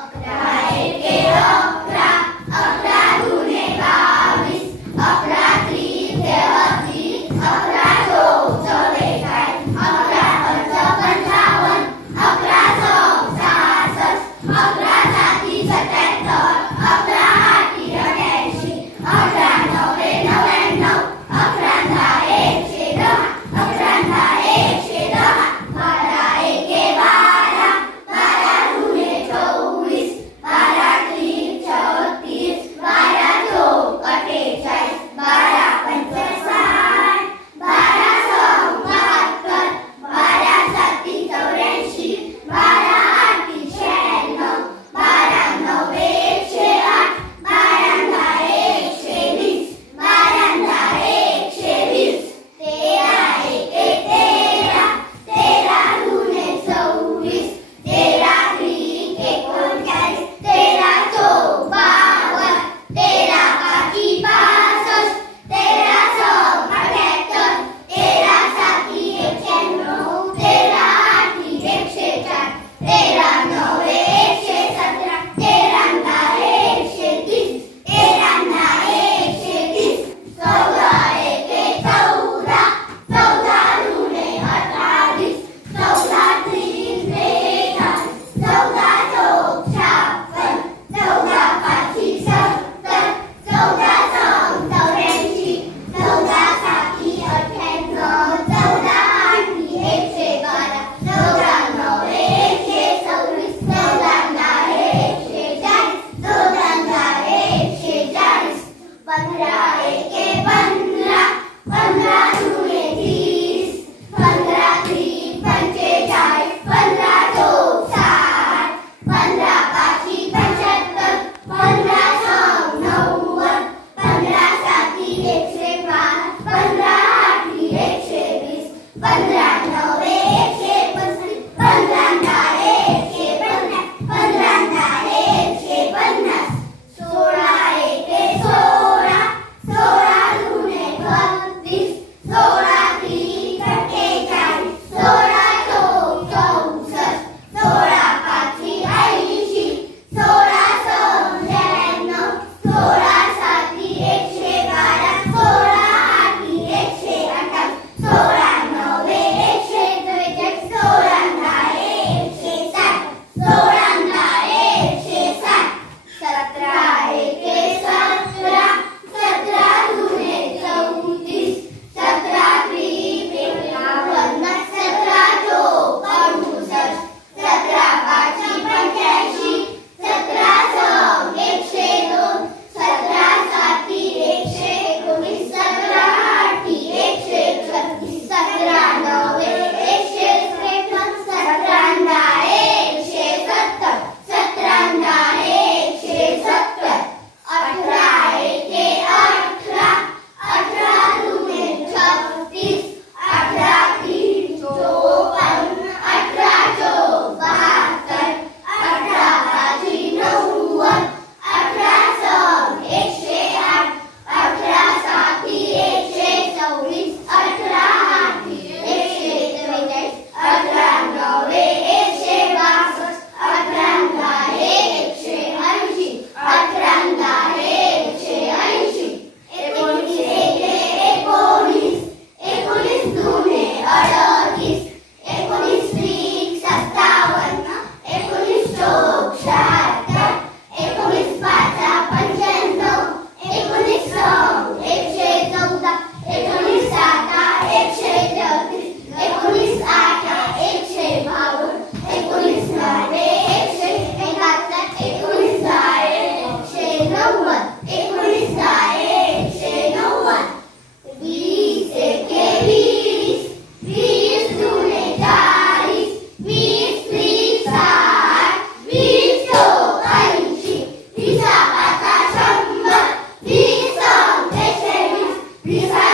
Yeah. Peace.